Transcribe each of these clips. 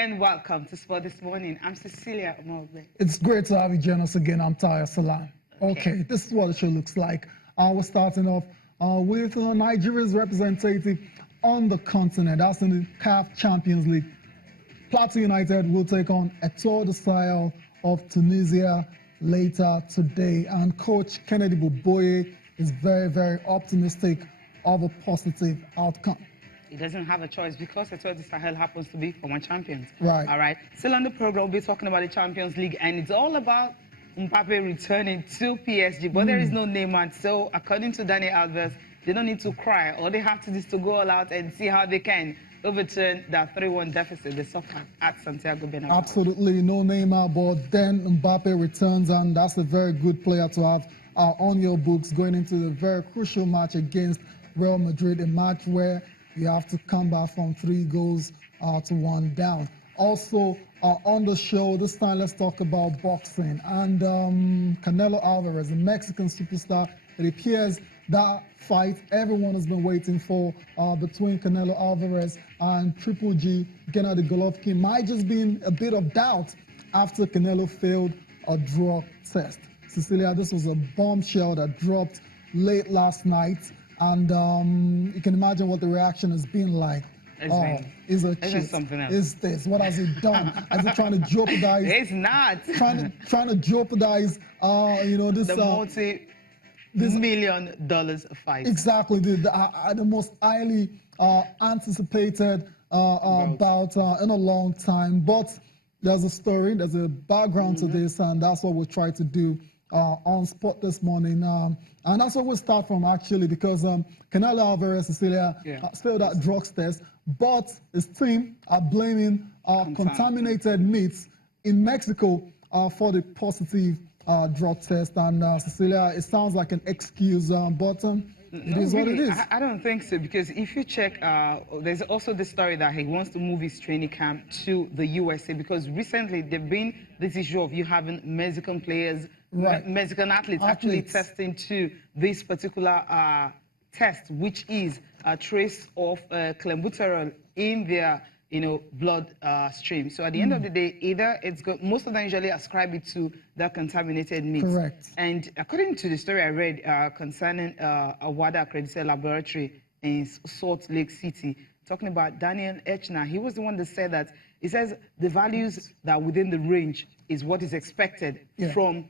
and welcome to Sport This Morning. I'm Cecilia Omogbe. It's great to have you join us again. I'm Taya Salam. Okay, this is what the show looks like. We're starting off with Nigeria's representative on the continent. That's in the CAF Champions League. Plateau United will take on Etoile du Sahel of Tunisia later today. And Coach Kennedy Boboye is very, very optimistic of a positive outcome. He doesn't have a choice because Etoile du Sahel happens to be former champions. Right. All right. Still on the program, we'll be talking about the Champions League, and it's all about Mbappe returning to PSG. But there is no Neymar. So according to Canelo Alvarez, they don't need to cry. All they have to do is to go all out and see how they can overturn that 3-1 deficit they suffered at Santiago Bernabeu. Absolutely no Neymar, but then Mbappe returns, and that's a very good player to have on your books going into the very crucial match against Real Madrid, a match where you have to come back from 3 goals to 1 down. Also on the show this time, let's talk about boxing and Canelo Alvarez, a Mexican superstar. It appears that fight everyone has been waiting for between Canelo Alvarez and Triple G, Gennady Golovkin, might just be a bit of doubt after Canelo failed a drug test. Cecilia, this was a bombshell that dropped late last night. And you can imagine what the reaction has been like. Is a cheat? Something else. Is this? What has it done? Is it trying to jeopardize? It's not. Trying to jeopardize, this the multi-million-dollar fight. Exactly, the most highly anticipated bout in a long time. But there's a story, there's a background to this, and that's what we'll try to do on Sport This Morning. And that's where we'll start from, actually, because Canelo Alvarez, Cecilia, failed that drugs test, but his team are blaming contaminated meats in Mexico for the positive drug test. And Cecilia, it sounds like an excuse, but it is what it is. I don't think so, because if you check, there's also the story that he wants to move his training camp to the USA, because recently there's been this issue of you having Mexican players, Mexican athletes actually testing to this particular test, which is a trace of clenbuterol in their blood stream. So at the end of the day, either most of them usually ascribe it to that contaminated meat. Correct. And according to the story I read concerning a WADA accredited laboratory in Salt Lake City, talking about Daniel Echner, he was the one that said that. He says the values that are within the range is what is expected from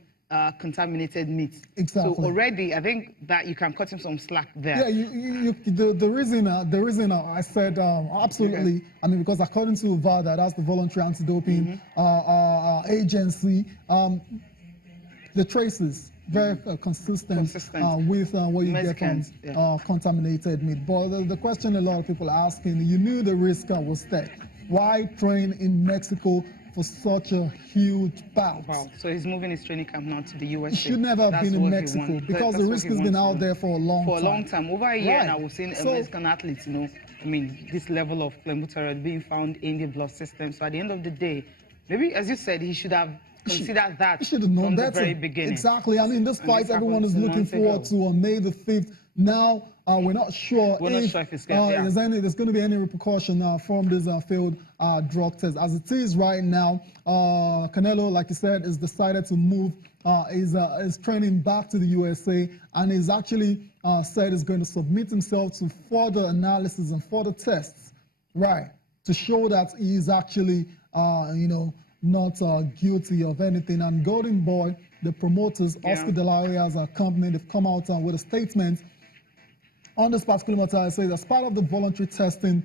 contaminated meat. Exactly. So already, I think that you can cut him some slack there. Yeah, the reason I said absolutely. I mean, because according to VADA, that's the Voluntary Anti-Doping Agency, the traces very consistent with what you get from contaminated meat. But the question a lot of people are asking, you knew the risk was there. Why train in Mexico for such a huge bout? Wow. So he's moving his training camp now to the USA. He should never have been in Mexico, because the risk has been out there for a long time. For a long time. Over a year now, we've seen Mexican athletes, I mean, this level of clenbuterol being found in the blood system. So at the end of the day, maybe, as you said, he should have considered that from the very beginning. Exactly. I mean, this fight everyone is looking forward to on May the 5th. Now, we're not sure if there's going to be any repercussion from this failed drug test. As it is right now, Canelo, like you said, is decided to move his training back to the USA, and he's actually said he's going to submit himself to further analysis and further tests, to show that he's actually, not guilty of anything. And Golden Boy, the promoters, Oscar De La Hoya's company, they've come out with a statement on this particular matter. I say as part of the voluntary testing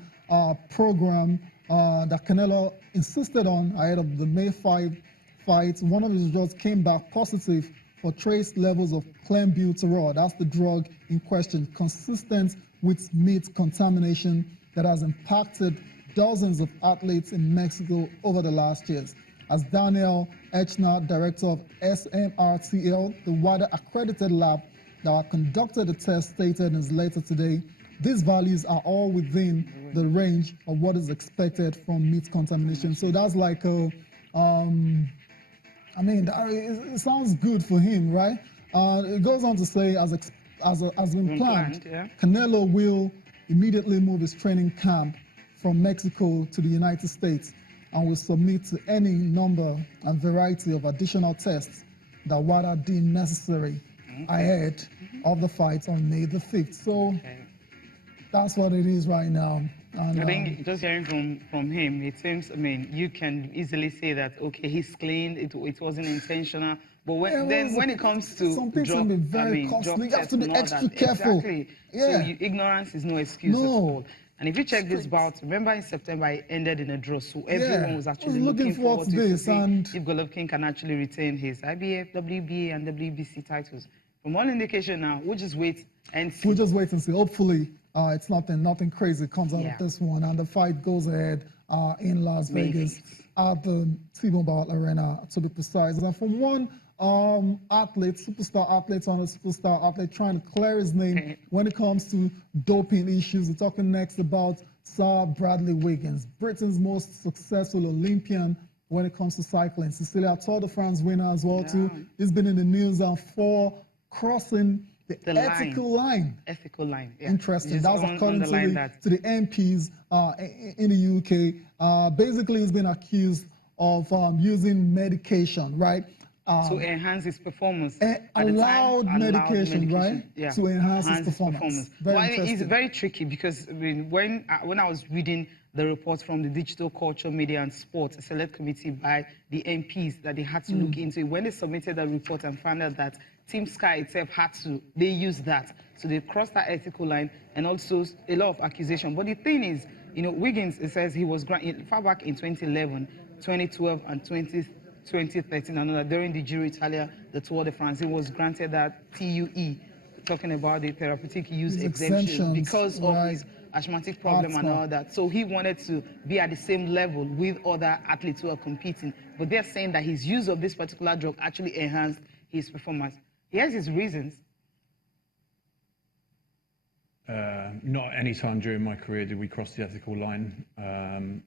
program that Canelo insisted on ahead of the May 5 fight, one of his results came back positive for trace levels of clenbuterol. That's the drug in question, consistent with meat contamination that has impacted dozens of athletes in Mexico over the last years. As Daniel Echner, director of SMRTL, the WADA accredited lab that conducted the test, stated in his letter today, these values are all within the range of what is expected from meat contamination. So that's like a, it sounds good for him, right? It goes on to say, as been planned, Canelo will immediately move his training camp from Mexico to the United States. and will submit to any number and variety of additional tests that WADA deemed necessary ahead of the fight on May the 5th. So that's what it is right now. And, I think just hearing from him, it seems, I mean, you can easily say that, okay, he's clean, it wasn't intentional. But when it comes to some things can be very costly. You have to be extra careful. Exactly. So ignorance is no excuse at all. And if you check this bout, remember in September it ended in a draw, so everyone was actually looking forward to see if Golovkin can actually retain his IBF, WBA, and WBC titles. From all indication now, we'll just wait and see. We'll just wait and see. Hopefully, it's nothing crazy comes out of this one, and the fight goes ahead in Las Vegas at the T-Mobile Arena, to be precise. And from one athlete, superstar athlete on a superstar athlete trying to clear his name when it comes to doping issues. We're talking next about Sir Bradley Wiggins, Britain's most successful Olympian when it comes to cycling. Cecilia, Tour de France winner as well too. He's been in the news for crossing the ethical line. Ethical line. Yeah. Interesting. That's according to the MPs in the UK. Basically, he's been accused of using medication, right? To enhance his performance. Allowed medication, right? Yeah. To enhance his performance. Well, I mean, it's very tricky because I mean, when I was reading the report from the Digital Culture, Media and Sports Select Committee by the MPs that they had to look into it, when they submitted the report and found out that Team Sky itself they used that. So they crossed that ethical line and also a lot of accusation. But the thing is, you know, Wiggins, it says he was granted, far back in 2011, 2012 and 2013, and during the Giro d'Italia, the Tour de France, he was granted that TUE, talking about the therapeutic use exemption because of his asthmatic problem and all that. So he wanted to be at the same level with other athletes who are competing. But they're saying that his use of this particular drug actually enhanced his performance. He has his reasons. Not any time during my career did we cross the ethical line.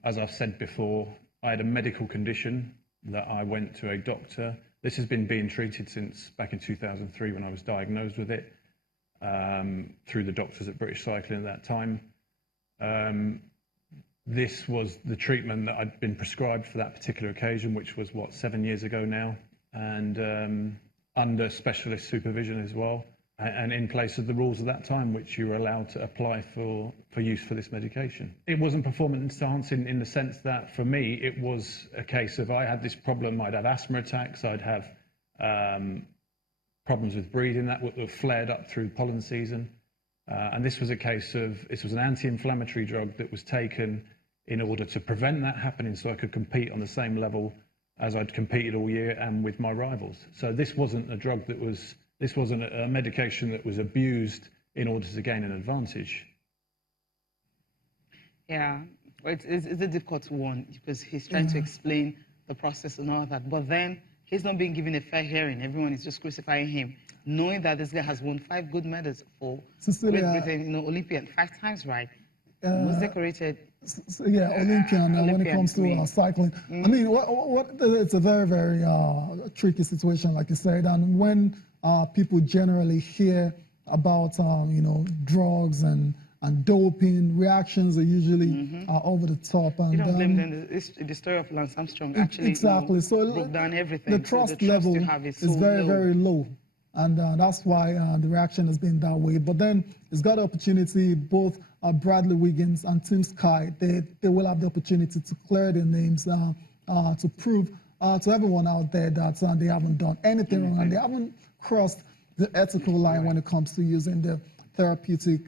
As I've said before, I had a medical condition that I went to a doctor. This has been being treated since back in 2003 when I was diagnosed with it through the doctors at British Cycling at that time. This was the treatment that I'd been prescribed for that particular occasion, which was, 7 years ago now, and under specialist supervision as well, and in place of the rules at that time, which you were allowed to apply for use for this medication. It wasn't performance enhancing in the sense that, for me, it was a case of I had this problem, I'd have asthma attacks, I'd have problems with breathing that would have flared up through pollen season. And this was a case of, this was an anti-inflammatory drug that was taken in order to prevent that happening so I could compete on the same level as I'd competed all year and with my rivals. So this wasn't a drug that was, this wasn't a medication that was abused in order to gain an advantage. Yeah, it's a difficult one because he's trying to explain the process and all that, but then he's not being given a fair hearing. Everyone is just crucifying him, knowing that this guy has won 5 gold medals for Great Britain, you know, Olympian, 5 times, right? Most decorated. Olympian when it comes to cycling. I mean, it's a very, very tricky situation, like you said. And when people generally hear about, you know, drugs and doping, reactions are usually over the top. And you don't blame them. The story of Lance Armstrong actually broke down everything. The trust level is very, very low. And that's why the reaction has been that way. But then it's got the opportunity, both Bradley Wiggins and Team Sky, they will have the opportunity to clear their names, to prove to everyone out there that they haven't done anything wrong and they haven't crossed the ethical line when it comes to using the therapeutic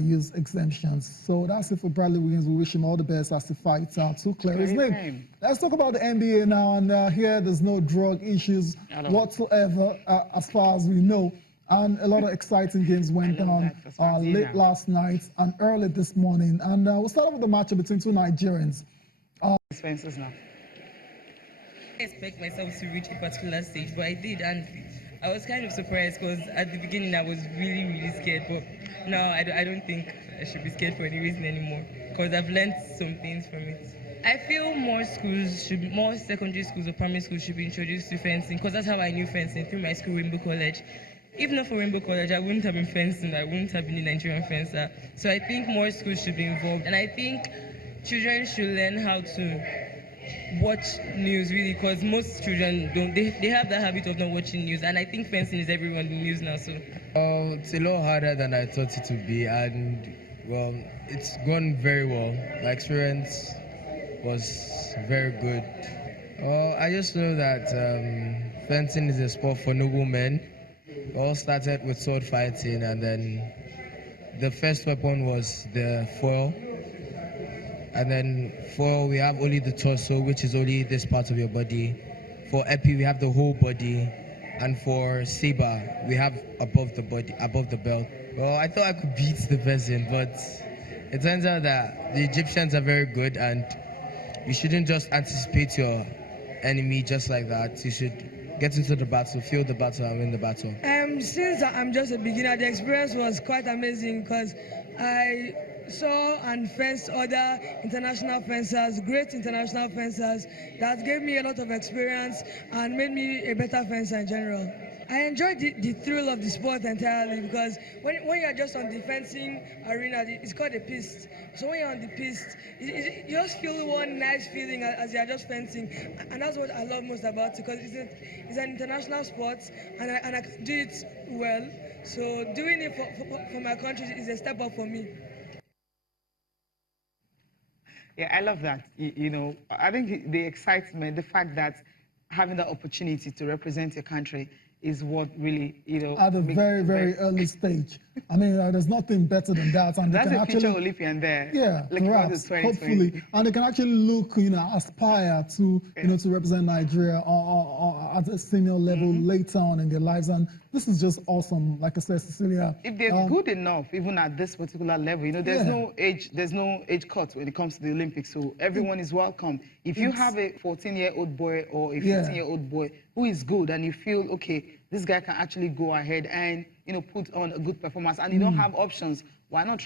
use exemptions. So that's it for Bradley Wiggins. We wish him all the best as he fights to clear his name. Let's talk about the NBA now. And here there's no drug issues whatsoever as far as we know. And a lot of exciting games went down late last night and early this morning. And we'll start off with the matchup between 2 Nigerians. Expenses now. I expect myself to reach a particular stage, but I did, and I was kind of surprised because at the beginning I was really, really scared, but now I don't think I should be scared for any reason anymore because I've learned some things from it. I feel more secondary schools or primary schools should be introduced to fencing because that's how I knew fencing, through my school, Rainbow College. If not for Rainbow College, I wouldn't have been fencing, I wouldn't have been a Nigerian fencer. So I think more schools should be involved, and I think children should learn how to watch news really, because most children don't. They have the habit of not watching news, and I think fencing is everyone in news now. So it's a lot harder than I thought it would be, and well, it's gone very well. My experience was very good. I just know that fencing is a sport for noble men. We all started with sword fighting, and then the first weapon was the foil. And then for we have only the torso, which is only this part of your body. For epi, we have the whole body. And for saber, we have above the body, above the belt. Well, I thought I could beat the person, but it turns out that the Egyptians are very good, and you shouldn't just anticipate your enemy just like that. You should get into the battle, feel the battle, and win the battle. Since I'm just a beginner, the experience was quite amazing because I saw and fenced other international fencers, great international fencers, that gave me a lot of experience and made me a better fencer in general. I enjoyed the thrill of the sport entirely because when you're just on the fencing arena, it's called a piste. So when you're on the piste, you just feel one nice feeling as you're just fencing, and that's what I love most about it, because it's an international sport, and I can do it well. So doing it for my country is a step up for me. Yeah, I love that. You know, I think the excitement, the fact that having the opportunity to represent your country is what really, you know, at a very, very early stage. I mean, there's nothing better than that. And that's they can a future actually, Olympian there. Yeah, perhaps, hopefully. And they can actually look, you know, aspire to, you know, to represent Nigeria or at a senior level later on in their lives. And this is just awesome. Like I said, Cecilia. If they're good enough, even at this particular level, you know, there's no age cut when it comes to the Olympics. So everyone is welcome. If you have a 14-year-old boy or a 15-year-old boy who is good, and you feel, okay, this guy can actually go ahead and, you know, put on a good performance, and you don't have options, why not